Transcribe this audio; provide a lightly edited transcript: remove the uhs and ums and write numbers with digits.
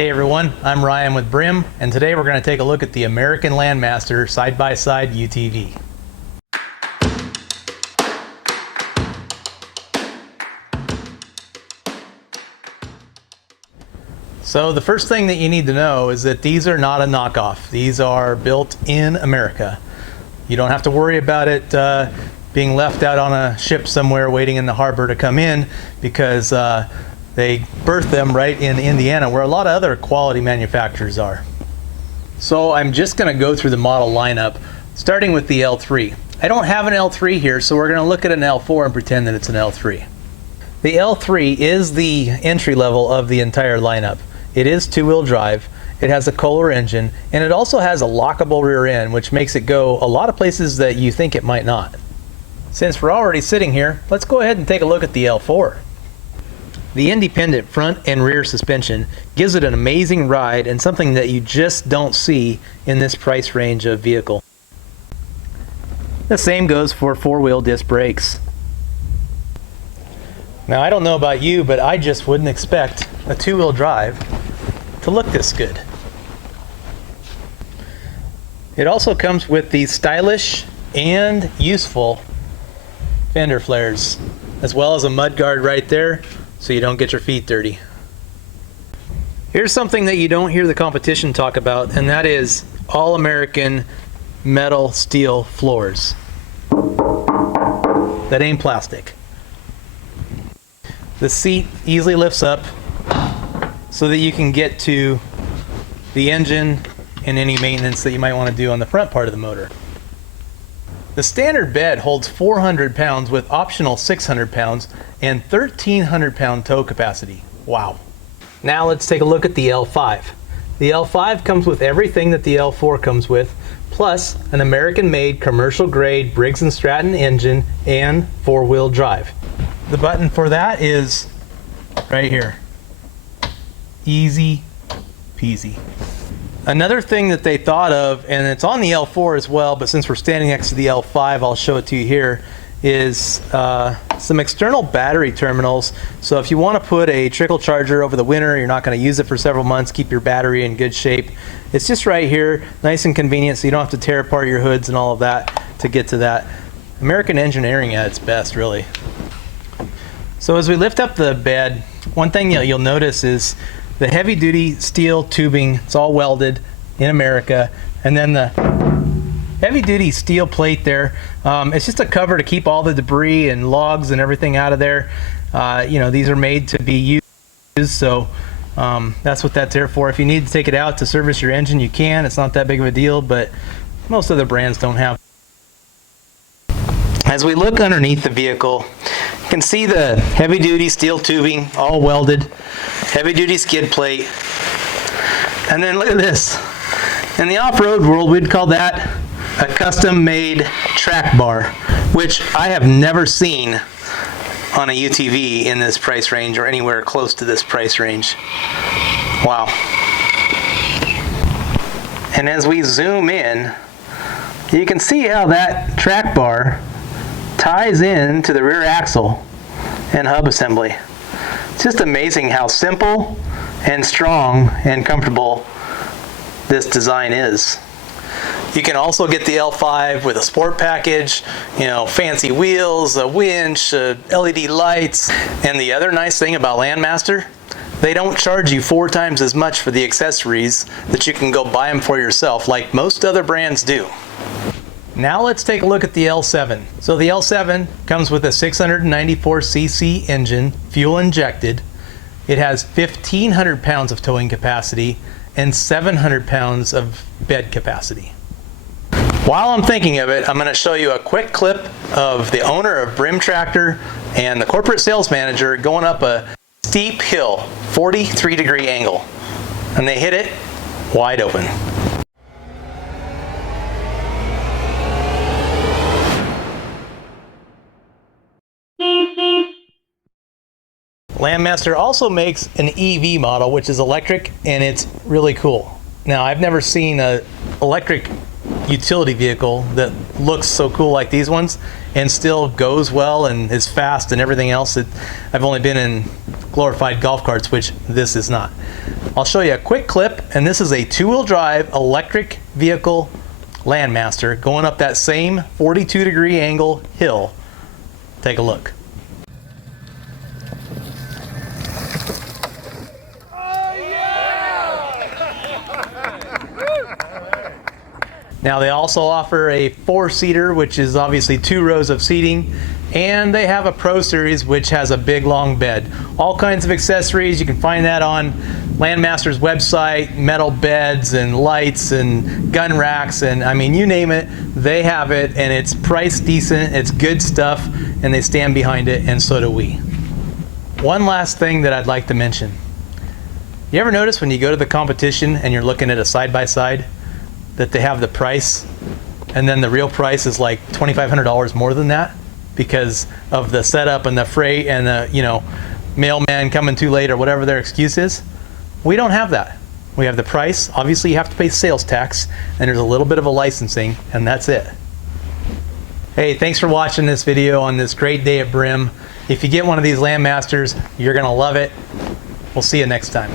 Hey everyone, I'm Ryan with Brim, and today we're going to take a look at the American Landmaster side-by-side UTV. So the first thing that you need to know is that these are not a knockoff. These are built in America. You don't have to worry about it being left out on a ship somewhere waiting in the harbor to come in, because they birthed them right in Indiana, where a lot of other quality manufacturers are. So I'm just going to go through the model lineup, starting with the L3. I don't have an L3 here, so we're going to look at an L4 and pretend that it's an L3. The L3 is the entry level of the entire lineup. It is two-wheel drive, it has a Kohler engine, and it also has a lockable rear end, which makes it go a lot of places that you think it might not. Since we're already sitting here, let's go ahead and take a look at the L4. The independent front and rear suspension gives it an amazing ride and something that you just don't see in this price range of vehicle. The same goes for four-wheel disc brakes. Now I don't know about you, but I just wouldn't expect a two-wheel drive to look this good. It also comes with these stylish and useful fender flares, as well as a mud guard right there, so you don't get your feet dirty. Here's something that you don't hear the competition talk about, and that is all-American metal steel floors. That ain't plastic. The seat easily lifts up so that you can get to the engine and any maintenance that you might want to do on the front part of the motor. The standard bed holds 400 pounds with optional 600 pounds and 1,300 pound tow capacity. Wow. Now let's take a look at the L5. The L5 comes with everything that the L4 comes with, plus an American-made commercial-grade Briggs & Stratton engine and four-wheel drive. The button for that is right here. Easy peasy. Another thing that they thought of, and it's on the L4 as well, but since we're standing next to the L5, I'll show it to you here, is some external battery terminals. So if you want to put a trickle charger over the winter, you're not going to use it for several months, keep your battery in good shape, it's just right here, nice and convenient, so you don't have to tear apart your hoods and all of that to get to that. American engineering at its best, really. So as we lift up the bed, one thing you'll notice is the heavy-duty steel tubing. It's all welded in America, and then the heavy-duty steel plate there, it's just a cover to keep all the debris and logs and everything out of there. These are made to be used, so that's what that's there for. If you need to take it out to service your engine, you can. It's not that big of a deal, but most other brands don't have. As we look underneath the vehicle, you can see the heavy-duty steel tubing, all welded, heavy-duty skid plate, and then look at this. In the off-road world, we'd call that a custom-made track bar, which I have never seen on a UTV in this price range or anywhere close to this price range. Wow. And as we zoom in, you can see how that track bar ties in to the rear axle and hub assembly. It's just amazing how simple and strong and comfortable this design is. You can also get the L5 with a sport package, fancy wheels, a winch, LED lights. And the other nice thing about Landmaster, they don't charge you 4 times as much for the accessories that you can go buy them for yourself like most other brands do. Now let's take a look at the L7. So the L7 comes with a 694cc engine, fuel injected. It has 1,500 pounds of towing capacity and 700 pounds of bed capacity. While I'm thinking of it, I'm going to show you a quick clip of the owner of Brim Tractor and the corporate sales manager going up a steep hill, 43-degree angle, and they hit it wide open. Landmaster also makes an EV model, which is electric, and it's really cool. Now, I've never seen an electric utility vehicle that looks so cool like these ones and still goes well and is fast and everything else. I've only been in glorified golf carts, which this is not. I'll show you a quick clip, and this is a 2-wheel drive electric vehicle Landmaster going up that same 42-degree angle hill. Take a look. Now they also offer a 4-seater, which is obviously 2 rows of seating, and they have a Pro Series, which has a big long bed. All kinds of accessories, you can find that on Landmaster's website, metal beds and lights and gun racks, and I mean, you name it, they have it, and it's priced decent, it's good stuff, and they stand behind it, and so do we. One last thing that I'd like to mention. You ever notice when you go to the competition and you're looking at a side-by-side, that they have the price and then the real price is like $2,500 more than that because of the setup and the freight and the, you know, mailman coming too late or whatever their excuse is? We don't have that. We have the price. Obviously you have to pay sales tax, and there's a little bit of a licensing, and that's it. Hey, thanks for watching this video on this great day at Brim. If you get one of these Landmasters, you're gonna love it. We'll see you next time.